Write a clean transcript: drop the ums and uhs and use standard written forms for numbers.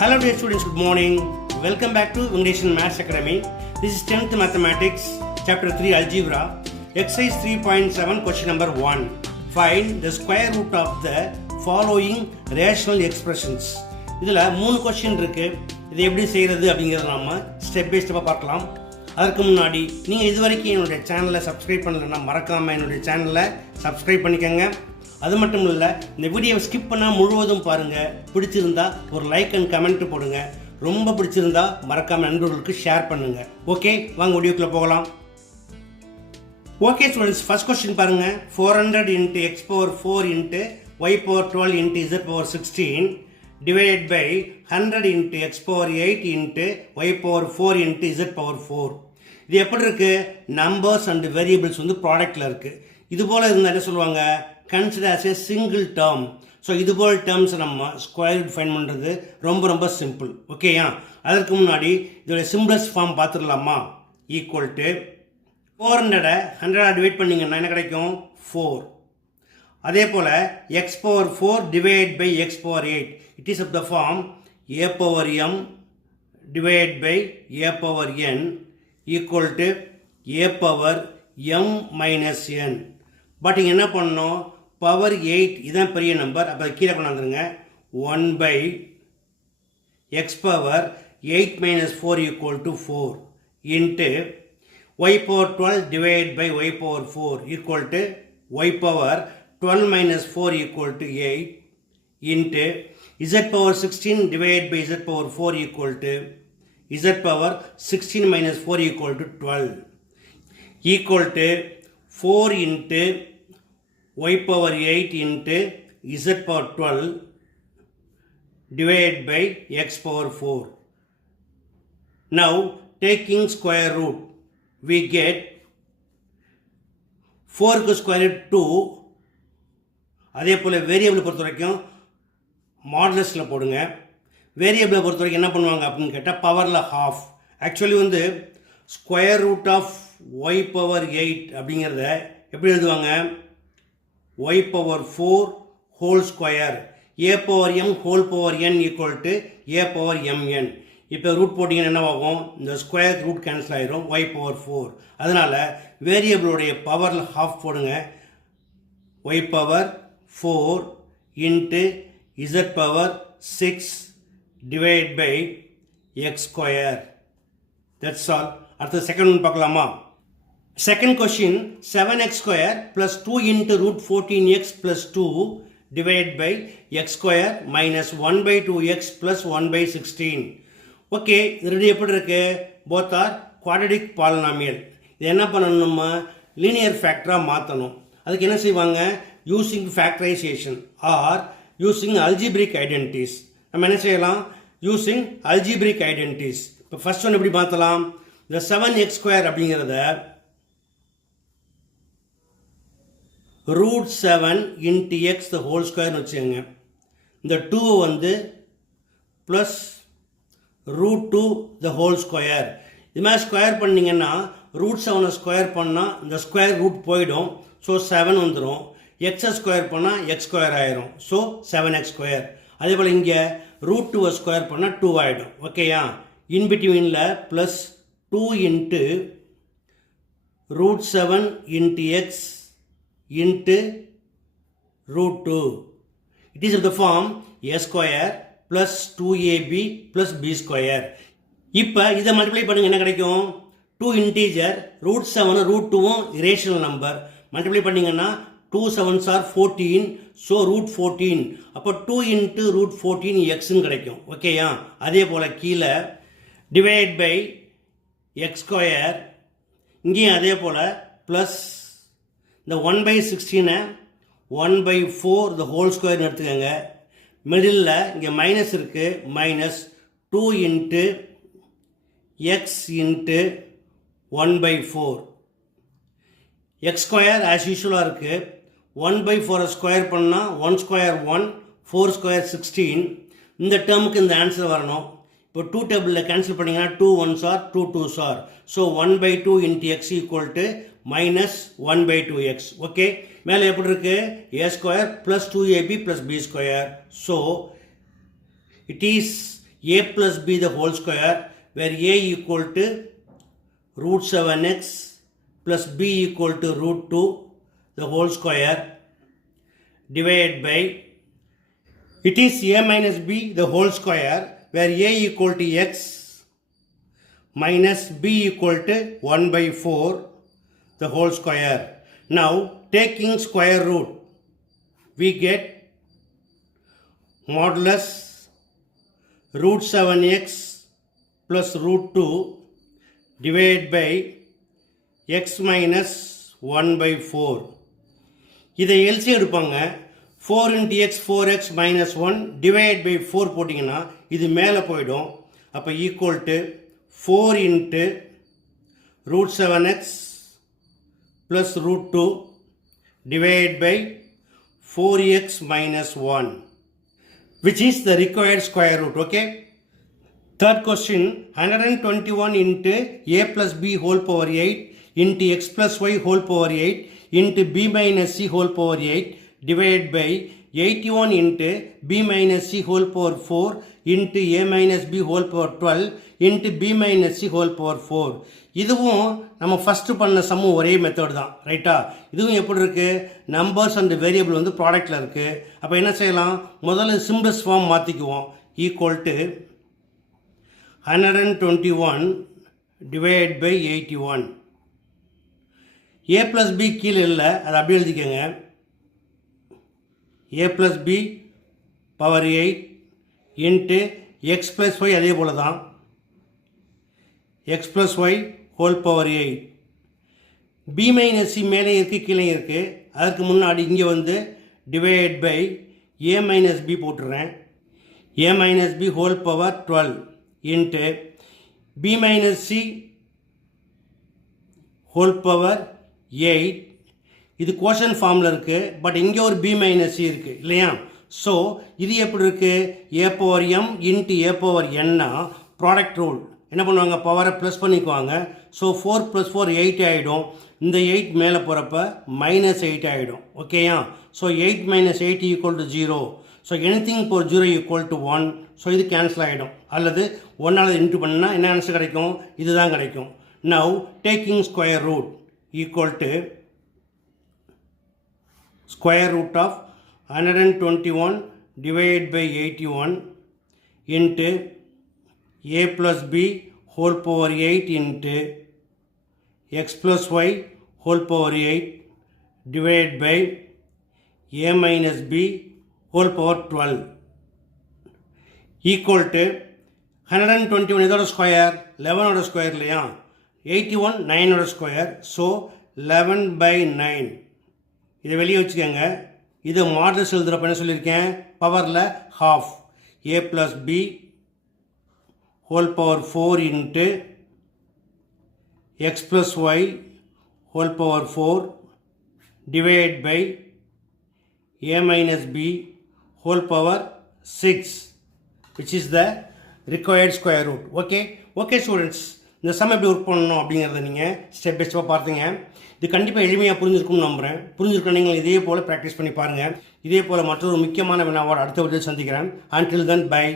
Hello dear students, good morning. Welcome back to Vengadeshan Maths Academy. This is 10th Mathematics, Chapter 3 Algebra, Exercise 3.7, question number 1. Find the square root of the following rational expressions. இதில் 3 question இருக்கு. இதை எப்படி செய்கிறது அப்படிங்கிறத நம்ம step by ஸ்டெப்பாக பார்க்கலாம். அதற்கு முன்னாடி நீங்கள் இது வரைக்கும் என்னுடைய சேனலை சப்ஸ்கிரைப் பண்ணலைன்னா மறக்காமல் என்னுடைய சேனலை சப்ஸ்கிரைப் பண்ணிக்கோங்க. அது மட்டும் இல்லை, இந்த வீடியோவை ஸ்கிப் பண்ணால் முழுவதும் பாருங்கள். பிடிச்சிருந்தா ஒரு லைக் அண்ட் கமெண்ட் போடுங்க. ரொம்ப பிடிச்சிருந்தா மறக்காமல் நண்பர்களுக்கு ஷேர் பண்ணுங்கள். ஓகே, வாங்க வீடியோக்குள்ளே போகலாம். ஓகே ஸ்டூடெண்ட்ஸ், ஃபர்ஸ்ட் கொஸ்டின் பாருங்கள். 400 into x power 4 into y power 12 into z power 16 divided by 100 into x power 8 into y power 4 into z power 4. இது எப்படி இருக்குது? நம்பர்ஸ் அண்ட் வேரியபிள்ஸ் வந்து ப்ராடக்டில் இருக்குது. இது போல் இருந்தால் என்ன சொல்லுவாங்க? Consider as a single term. So இது போல் டேர்ம்ஸை நம்ம ஸ்கொயர் ரூட் ஃபைண்ட் பண்ணுறது ரொம்ப சிம்பிள். ஓகேயா? அதற்கு முன்னாடி இதோட சிம்பிளஸ்ட் ஃபார்ம் பார்த்துடலாமா? ஈக்குவல் டு 400 100 டிவைட் பண்ணிங்கன்னா என்ன கிடைக்கும்? 4. அதே போல் x power 4 divide by x power 8. It is of the form a power m divide by a power n equal to a power m minus n. But இங்கே என்ன பண்ணணும்? Power 8 இதான் பெரிய நம்பர். அப்போ கீழே கொண்டாந்துருங்க. 1 by x power 8 minus 4 equal to 4 into y power 12 divide by y power 4 equal to y power 12 minus 4 equal to 8 into z power 16 divide by z power 4 equal to z power 16 minus 4 equal to 12 equal to 4 into y power 8 into z power 12 divided by x power 4. Now taking square root we get 4 square root 2. அதே போல் variable பொறுத்த வரைக்கும் மாடுலஸில் போடுங்க. வேரியபிளை பொறுத்த வரைக்கும் என்ன பண்ணுவாங்க அப்படின்னு கேட்டால் பவரில் ஹாஃப். ஆக்சுவலி வந்து square root of y power 8 அப்படிங்கிறத எப்படி எழுதுவாங்க? y power 4 whole square a power m whole power n equal to a power mn. இப்போ ரூட் போட்டிங்கன்னா என்ன ஆகும்? இந்த ஸ்கொயர் ரூட் கேன்சல் ஆயிரும். y power 4. அதனால் வேரியபிளுடைய பவரில் ஹாஃப் போடுங்க. y power 4 into z power 6 divide by x square. That's all. அடுத்த செகண்ட் ஒன் பார்க்கலாமா? Second question, 7x square plus 2 into root 14x plus 2 divided by x square minus 1 by 2x plus 1 by 16. Okay, இது ready எப்படி இருக்கு? Both are quadratic polynomial. இது என்ன பண்ணணும்? நம்ம linear ஃபேக்டராக மாற்றணும். அதுக்கு என்ன செய்வாங்க? Using factorisation or using algebraic identities. நம்ம என்ன செய்யலாம்? Using algebraic identities. இப்போ ஃபர்ஸ்ட் ஒன் எப்படி மாற்றலாம்? இந்த 7x ஸ்கொயர் அப்படிங்கிறத root 7 into x the whole ஸ்கொயர்னு வச்சுக்கோங்க. இந்த 2 வந்து plus root 2 the whole square. இது மாதிரி ஸ்கொயர் பண்ணிங்கன்னா ரூட் 7 ஸ்கொயர் பண்ணால் இந்த ஸ்கொயர் ரூட் போயிடும். ஸோ 7 வந்துடும். எக்ஸை ஸ்கொயர் பண்ணால் எக்ஸ் ஸ்கொயர் ஆயிரும். So 7x square. அதே போல் இங்கே ரூட் 2 ஸ்கொயர் பண்ணால் 2 ஆகிடும். ஓகேயா? இன்பிட்வீனில் plus 2 into root 7 into x into root 2. It is of the form a square plus 2ab plus b square. இப்போ இதை மல்டிப்ளை பண்ணுங்க, என்ன கிடைக்கும்? 2 இன்டீஜர் ரூட் 7 ரூட் 2வும் இரேஷனல் நம்பர். மல்டிப்ளை பண்ணிங்கன்னா 2 7s are 14. So root 14. அப்போ 2 இன்ட்டு ரூட் 14 எக்ஸ்ன்னு கிடைக்கும். ஓகேயா? அதே போல் கீழே டிவைட் பை எக்ஸ் ஸ்கொயர். இங்கேயும் அதே போல் ப்ளஸ் இந்த 1 by 16 1 by 4 the whole square எடுத்துக்கோங்க. மிடில் இங்கே மைனஸ் இருக்குது. Minus 2 into x into 1 by 4. X square as யூஷுவலாக இருக்குது. 1 by 4 ஸ்கொயர் பண்ணால் 1 ஸ்கொயர் 1 4 ஸ்கொயர் 16. இந்த டேர்முக்கு இந்த ஆன்சர் வரணும். இப்போ 2 டேபிளில் கேன்சல் பண்ணிங்கன்னா 2 1s are 2 2s are. So 1 by 2 into X equal to minus 1 by 2x. Okay, மேலே எப்படி இருக்கு? a square plus 2ab plus b square. So it is a plus b the whole square where a equal to root 7x plus b equal to root 2 the whole square divided by, it is a minus b the whole square where a equal to x minus b equal to 1 by 4 the whole square. Now taking square root, we get modulus root 7x plus root 2 divided by x minus 1 by 4. இதை LC எடுப்பாங்க. 4 into x 4x minus 1 divided by 4 போட்டிங்கன்னா இது மேலே போயிடும். அப்போ equal to 4 into root 7x plus root 2 divided by 4x minus 1, which is the required square root. Okay. Third question, 121 into a plus b whole power 8 into x plus y whole power 8 into b minus c whole power 8 divided by 81 into b minus c whole power 4 into a minus b whole power 12 into b minus c whole power 4. இதுவும் நம்ம first பண்ண சம்மும் ஒரே method தான், ரைட்டா? இதுவும் எப்படி இருக்குது, numbers and variable வந்து ப்ராடக்டில் இருக்குது. அப்போ என்ன செய்யலாம், முதல்ல சிம்பிள்ஸ் ஃபார்ம் மாற்றிக்குவோம். Equal to 121 divided by 81. a plus b கீழே இல்லை, அதை அப்படியே எழுதிக்கோங்க. a plus b power 8 into x plus y அதே போல தான், x plus y whole power 8. b minus c மேலே இருக்குது கீழே இருக்குது. அதற்கு முன்னாடி இங்கே வந்து divided by a minus b போட்டுறேன். a minus b whole power 12 into b minus c whole power 8. இது கோஷன் ஃபார்மில் இருக்குது, பட் இங்கே ஒரு b minus c இருக்குது இல்லையா? ஸோ இது எப்படி இருக்குது, a power m into a power n product rule என்ன பண்ணுவாங்க, பவரை ப்ளஸ் பண்ணிக்குவாங்க. ஸோ 4 + 4 8 ஆகிடும். இந்த 8 மேலே போகிறப்ப -8 ஆகிடும். ஓகேயா? So 8 - 8 = 0. So anything for 0 = 1. So இது கேன்சல் ஆகிடும். அல்லது 1ஆல் இன்ட்டு பண்ணால் என்ன ஆன்சர் கிடைக்கும், இதுதான் கிடைக்கும். Now taking square root equal to square root of 121 divided by 81 into a plus b whole power 8 into x plus y whole power 8 divided by a minus b whole power 12 equal to 121 இதோட square 11 ஓட square இல்லையா, 81 9 ஓட square. So 11 by 9 இதை வெளியே வச்சுக்கோங்க. இது models எழுதுகிறப்ப என்ன சொல்லியிருக்கேன், பவரில் half a plus b whole power 4 into x plus y whole power 4 divided by a minus b whole power 6, which is the required square root. Okay students, இந்த some எப்படி work பண்ணணும் அப்படிங்கிறத நீங்கள் ஸ்டெப் பை ஸ்டெப்பாக பார்த்தீங்க. இது கண்டிப்பாக எளிமையாக புரிஞ்சிருக்கும்னு நம்புகிறேன். புரிஞ்சிருக்க நீங்கள் இதே போல் ப்ராக்டிஸ் பண்ணி பாருங்கள். இதே போல் மற்றொரு முக்கியமான வினாவோட அடுத்த வீடியோ சந்திக்கிறேன். until then bye.